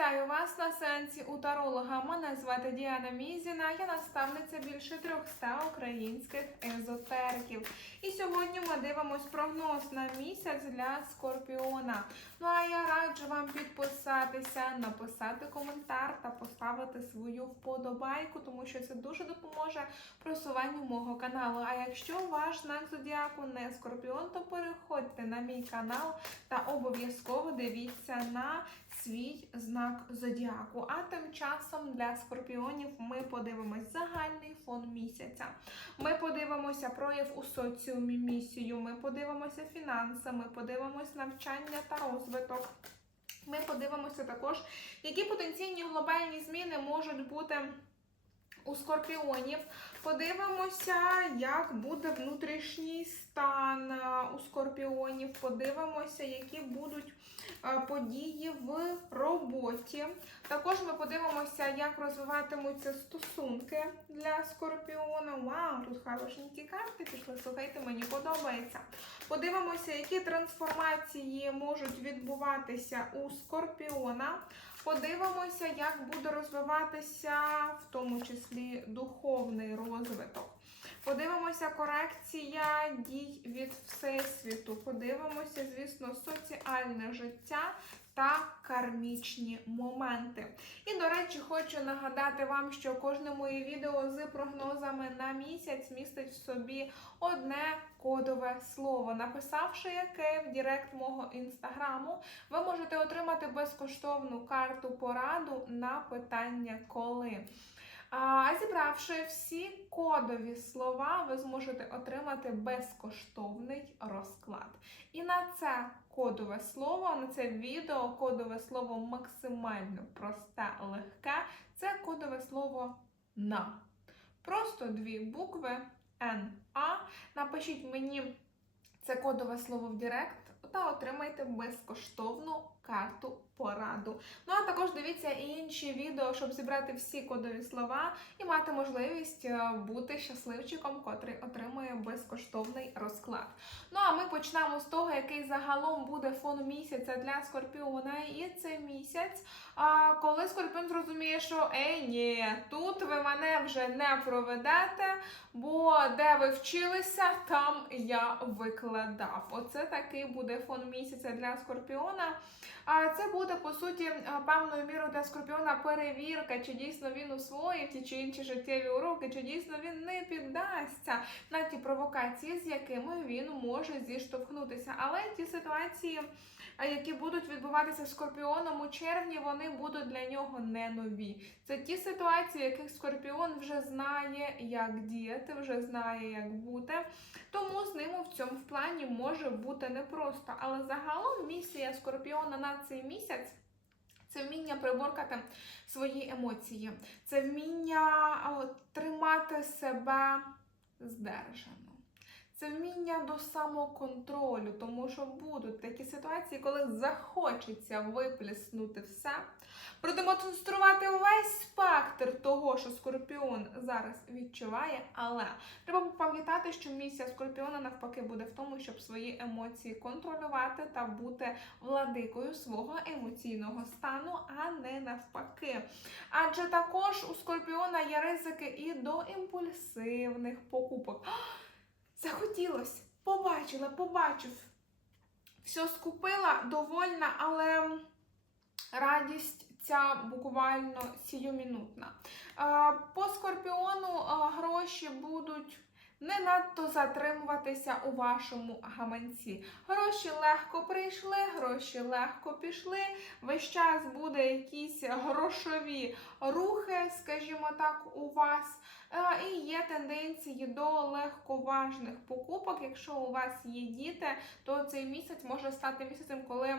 Вітаю вас на сеансі у таролога. Мене звати Діана Мізіна, я наставниця більше 300 українських езотериків. І сьогодні ми дивимось прогноз на місяць для Скорпіона. Ну а я раджу вам підписатися, написати коментар та поставити свою вподобайку, тому що це дуже допоможе просуванню мого каналу. А якщо ваш знак зодіаку не скорпіон, то переходьте на мій канал та обов'язково дивіться на свій знак зодіаку. А тим часом для скорпіонів ми подивимось загальний фон місяця. Ми подивимося прояв у соціумі місію, ми подивимося фінанси, ми подивимось навчання та розвиток. Ми подивимося також, які потенційні глобальні зміни можуть бути у скорпіонів. Подивимося, як буде внутрішній стан у скорпіонів. Подивимося, які будуть події в роботі. Також ми подивимося, як розвиватимуться стосунки для скорпіона. Вау, тут хорошенькі карти пішли. Слухайте, мені подобається. Подивимося, які трансформації можуть відбуватися у скорпіона. Подивимося, як буде розвиватися в тому числі духовний розвиток. Корекція дій від Всесвіту. Подивимося, звісно, соціальне життя та кармічні моменти. І, до речі, хочу нагадати вам, що кожне моє відео з прогнозами на місяць містить в собі одне кодове слово. Написавши яке в Директ мого інстаграму, ви можете отримати безкоштовну карту пораду на питання коли. А зібравши всі кодові слова, ви зможете отримати безкоштовний розклад. І на це кодове слово, на це відео кодове слово максимально просте, легке. Це кодове слово на. Просто дві букви Н А. Напишіть мені це кодове слово в Директ та отримайте безкоштовну карту пораду. Ну а також дивіться інші відео, щоб зібрати всі кодові слова і мати можливість е, бути щасливчиком, котрий отримує безкоштовний розклад. Ну а ми почнемо з того, який загалом буде фон місяця для Скорпіона. І це місяць, а, коли Скорпіон зрозуміє, що ей, ні, тут ви мене вже не проведете, бо де ви вчилися, там я викладав. Оце такий буде фон місяця для Скорпіона. Це буде по суті певною мірою для Скорпіона перевірка, чи дійсно він усвоїв ті чи інші життєві уроки, чи дійсно він не піддасться на ті провокації, з якими він може зіштовхнутися. Але ті ситуації, які будуть відбуватися Скорпіоном у червні, вони будуть для нього не нові. Це ті ситуації, яких Скорпіон вже знає, як діяти, вже знає, як бути. Тому з ним в цьому плані може бути непросто. Але загалом місія Скорпіона на цей місяць. Це вміння приборкати свої емоції, це вміння тримати себе здержано. Це вміння до самоконтролю, тому що будуть такі ситуації, коли захочеться виплеснути все, продемонструвати весь спектр того, що Скорпіон зараз відчуває. Але треба пам'ятати, що місія Скорпіона навпаки буде в тому, щоб свої емоції контролювати та бути владикою свого емоційного стану, а не навпаки. Адже також у Скорпіона є ризики і до імпульсивних покупок. Захотілося, побачила, побачив. Все скупила, довольна, але радість ця буквально сіюмінутна. По скорпіону гроші будуть не надто затримуватися у вашому гаманці. Гроші легко прийшли, гроші легко пішли. Весь час буде якісь грошові рухи, скажімо так, у вас. І є тенденції до легковажних покупок. Якщо у вас є діти, то цей місяць може стати місяцем, коли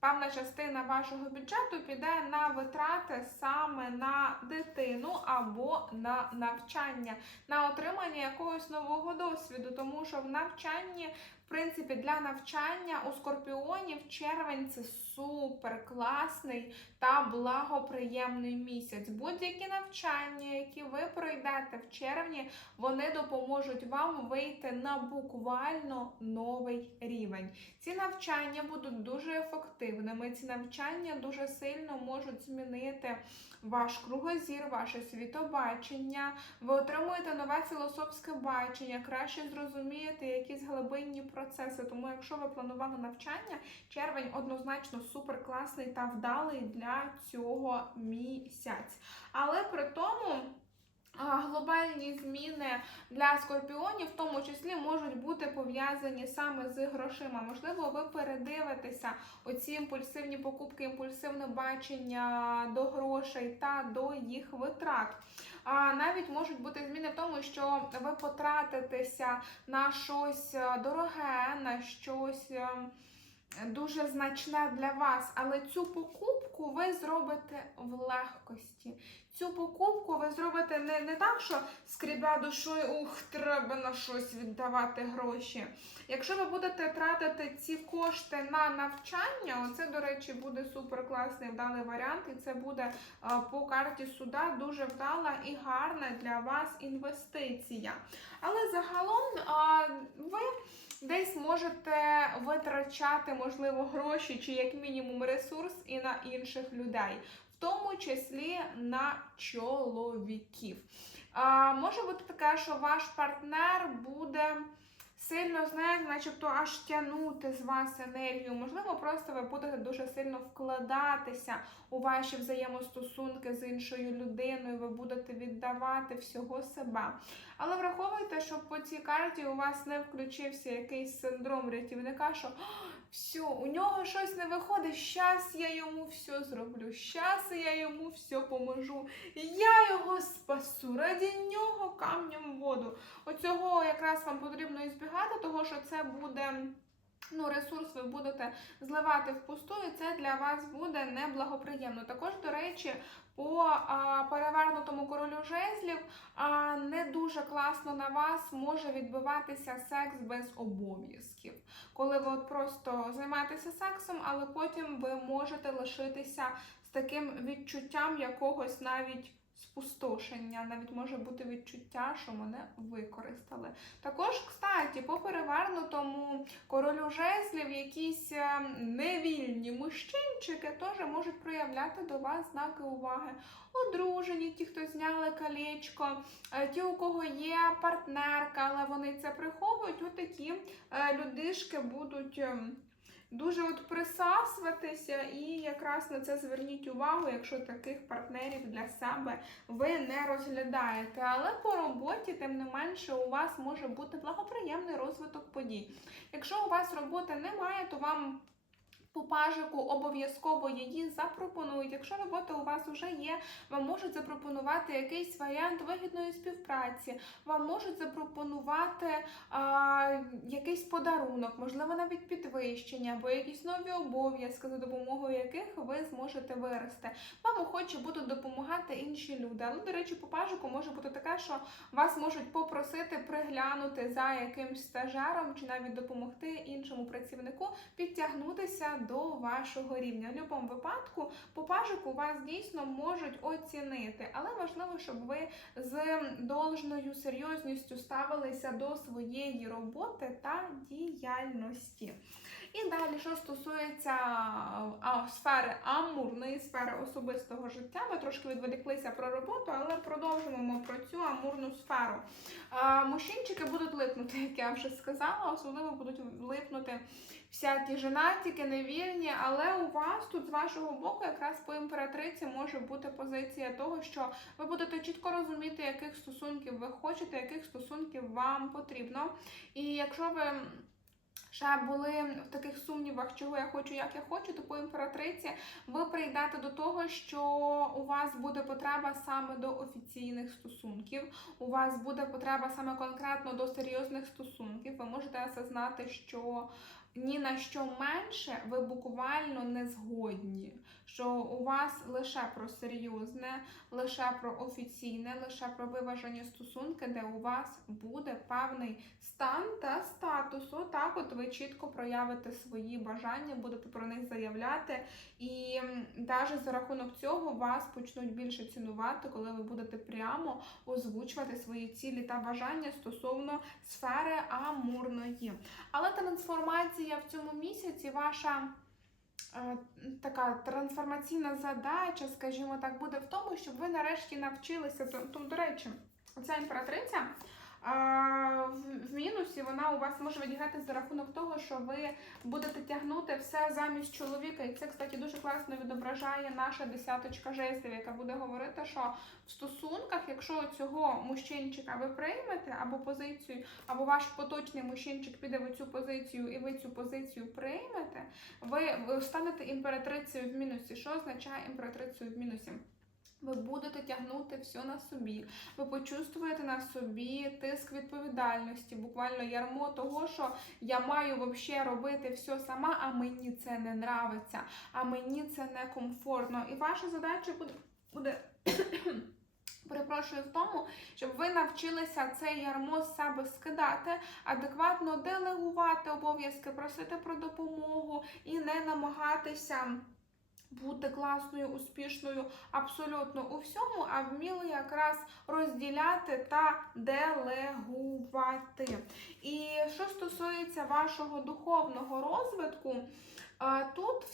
певна частина вашого бюджету піде на витрати саме на дитину або на навчання, на отримання якогось нового досвіду, тому що в навчанні В принципі, для навчання у скорпіонів червень це супер класний та благоприємний місяць. Будь-які навчання, які ви пройдете в червні, вони допоможуть вам вийти на буквально новий рівень. Ці навчання будуть дуже ефективними. Ці навчання дуже сильно можуть змінити ваш кругозір, ваше світобачення. Ви отримуєте нове філософське бачення, краще зрозумієте якісь глибинні процеси. Тому, якщо ви планували навчання, червень однозначно супер класний та вдалий для цього місяць. Але при тому. Глобальні зміни для скорпіонів, в тому числі, можуть бути пов'язані саме з грошима. Можливо, ви передивитеся оці імпульсивні покупки, імпульсивне бачення до грошей та до їх витрат. А навіть можуть бути зміни в тому, що ви потратитеся на щось е, дороге, на щось. Е, Дуже значне для вас, але цю покупку ви зробите в легкості. Цю покупку ви зробите не, не так, що скрібя душою, ух, треба на щось віддавати гроші. Якщо ви будете тратити ці кошти на навчання, оце, до речі, буде супер класний вдалий варіант, і це буде а, по карті суда дуже вдала і гарна для вас інвестиція. Але загалом ви десь можете витрачати, можливо, гроші чи як мінімум ресурс і на інших людей, в тому числі на чоловіків. А, може бути таке, що ваш партнер буде сильно, знаєте, начебто аж тягнути з вас енергію. Можливо, просто ви будете дуже сильно вкладатися у ваші взаємостосунки з іншою людиною, ви будете віддавати всього себе. Але враховуйте, що по цій карті у вас не включився якийсь синдром рятівника, що все, у нього щось не виходить, щас я йому все зроблю, щас я йому все поможу, я його спасу, раді нього камнем воду. Оцього якраз вам потрібно ізбігати, того що це буде. Ну, ресурс ви будете зливати впусту, і це для вас буде неблагоприємно. Також, до речі, по а, перевернутому королю жезлів а, не дуже класно на вас може відбиватися секс без обов'язків. Коли ви от просто займаєтеся сексом, але потім ви можете лишитися з таким відчуттям якогось навіть спустошення, навіть може бути відчуття, що мене використали. Також, кстати, по перевернутому королю жезлів якісь е, невільні мужчинчики теж можуть проявляти до вас знаки уваги. Одружені, ті, хто зняли колечко, е, ті, у кого є партнерка, але вони це приховують, отакі е, людишки будуть. Дуже от присасуватися, і якраз на це зверніть увагу, якщо таких партнерів для себе ви не розглядаєте. Але по роботі, тим не менше, у вас може бути благоприємний розвиток подій. Якщо у вас роботи немає, то вам по пажику обов'язково її запропонують. Якщо робота у вас вже є, вам можуть запропонувати якийсь варіант вигідної співпраці, вам можуть запропонувати а, якийсь подарунок, можливо, навіть підвищення або якісь нові обов'язки, за допомогою яких ви зможете вирости. Вам охоче будуть допомагати інші люди. Але, до речі, по пажику може бути таке, що вас можуть попросити приглянути за якимсь стажером чи навіть допомогти іншому працівнику підтягнутися до вашого рівня. В будь-якому випадку по пажику вас дійсно можуть оцінити, але важливо, щоб ви з должною серйозністю ставилися до своєї роботи та діяльності. І далі, що стосується а, сфери амурної, сфери особистого життя, ми трошки відволіклися про роботу, але продовжуємо про цю амурну сферу. А, мужчинчики будуть липнути, як я вже сказала, особливо будуть липнути всякі женатіки, невірні, але у вас тут з вашого боку, якраз по імператриці, може бути позиція того, що ви будете чітко розуміти, яких стосунків ви хочете, яких стосунків вам потрібно. І якщо ви ще були в таких сумнівах, чого я хочу, як я хочу, то по імператриці ви прийдете до того, що у вас буде потреба саме до офіційних стосунків, у вас буде потреба саме конкретно до серйозних стосунків. Ви можете осознати, що ні на що менше ви буквально не згодні. що у вас лише про серйозне, лише про офіційне, лише про виважені стосунки, де у вас буде певний стан та статус. Отак, от ви чітко проявите свої бажання, будете про них заявляти, і навіть за рахунок цього вас почнуть більше цінувати, коли ви будете прямо озвучувати свої цілі та бажання стосовно сфери амурної. Але трансформація в цьому місяці ваша. е, Така трансформаційна задача, скажімо так, буде в тому, щоб ви нарешті навчилися. До речі, ця імператриця в в мінусі вона у вас може відіграти за рахунок того, що ви будете тягнути все замість чоловіка. І це, кстати, дуже класно відображає наша десяточка жезлів, яка буде говорити, що в стосунках, якщо цього мужчинчика ви приймете або позицію, або ваш поточний мужчинчик піде в цю позицію, і ви цю позицію приймете, ви станете імператрицею в мінусі. Що означає імператрицею в мінусі? Ви будете тягнути все на собі. Ви почувствуєте на собі тиск відповідальності, буквально ярмо того, що я маю вообще робити все сама, а мені це не нравиться, а мені це не комфортно. І ваша задача буде, буде перепрошую в тому, щоб ви навчилися це ярмо з себе скидати, адекватно делегувати обов'язки, просити про допомогу і не намагатися. Бути класною, успішною абсолютно у всьому, а вміли якраз розділяти та делегувати. І що стосується вашого духовного розвитку, тут тут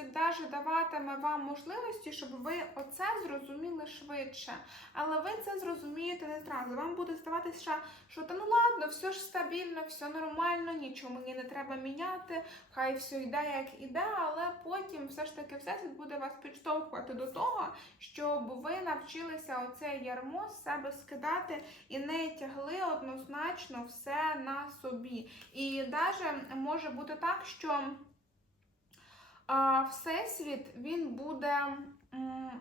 Всесвіт даже даватиме вам можливості, щоб ви оце зрозуміли швидше. Але ви це зрозумієте не зразу. Вам буде здаватися, що та ну ладно, все ж стабільно, все нормально, нічого мені не треба міняти, хай все йде як іде, але потім все ж таки Всесвіт буде вас підштовхувати до того, щоб ви навчилися оце ярмо з себе скидати і не тягли однозначно все на собі. І навіть може бути так, що Всесвіт він буде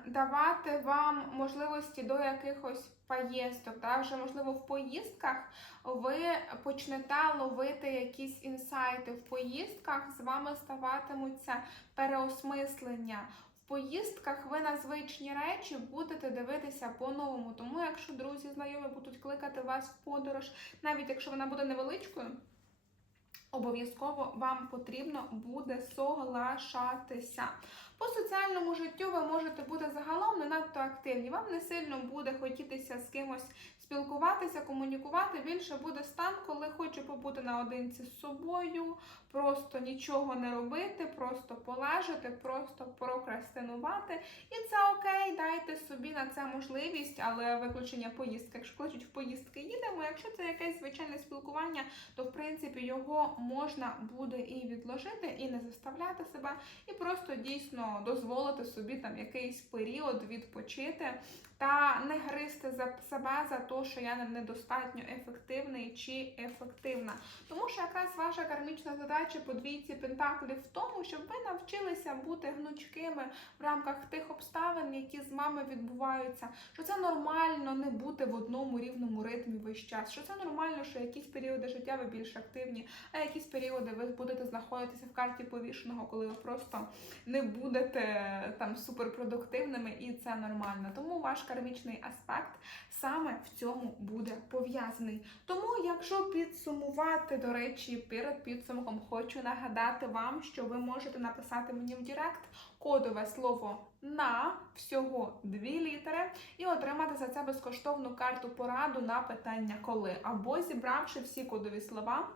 давати вам можливості до якихось поїздок. Да? Вже, можливо, в поїздках ви почнете ловити якісь інсайти. В поїздках з вами ставатимуться переосмислення. В поїздках ви на звичні речі будете дивитися по-новому. Тому, якщо друзі, знайомі будуть кликати вас в подорож, навіть якщо вона буде невеличкою, обов'язково вам потрібно буде соглашатися. По соціальному життю ви можете бути загалом не надто активні. Вам не сильно буде хотітися з кимось спілкуватися, комунікувати. Більше буде стан, коли хочу побути наодинці з собою, просто нічого не робити, просто полежати, просто прокрастинувати. І це окей, дайте собі на це можливість, але виключення поїздки. Якщо кличуть в поїздки, їдемо. Якщо це якесь звичайне спілкування, то в принципі його можна буде і відложити, і не заставляти себе, і просто дійсно дозволити собі там якийсь період відпочити та не гризти за себе за те, що я недостатньо ефективний чи ефективна. Тому що якраз ваша кармічна задача по двійці пентаклів в тому, щоб ви навчилися бути гнучкими в рамках тих обставин, які з вами відбуваються. Що це нормально не бути в одному рівному ритмі весь час. Що це нормально, що якісь періоди життя ви більш активні, а якісь періоди ви будете знаходитися в карті повішеного, коли ви просто не будете там суперпродуктивними, і це нормально. Тому ваш кармічний аспект саме в цьому буде пов'язаний. Тому, якщо підсумувати, до речі, перед підсумком хочу нагадати вам, що ви можете написати мені в Директ кодове слово на всього дві літери і отримати за це безкоштовну карту пораду на питання коли, або зібравши всі кодові слова.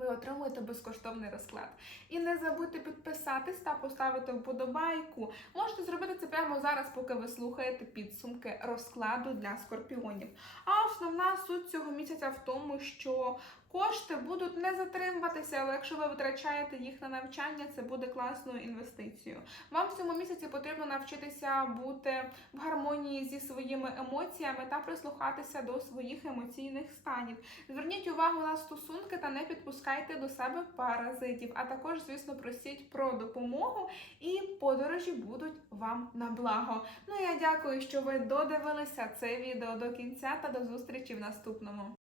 Ви отримуєте безкоштовний розклад. І не забудьте підписатись та поставити вподобайку. Можете зробити це прямо зараз, поки ви слухаєте підсумки розкладу для скорпіонів. А основна суть цього місяця в тому, що кошти будуть не затримуватися, але якщо ви витрачаєте їх на навчання, це буде класною інвестицією. Вам в цьому місяці потрібно навчитися бути в гармонії зі своїми емоціями та прислухатися до своїх емоційних станів. Зверніть увагу на стосунки та не підпускайте до себе паразитів. А також, звісно, просіть про допомогу, і подорожі будуть вам на благо. Ну я дякую, що ви додивилися це відео до кінця та до зустрічі в наступному.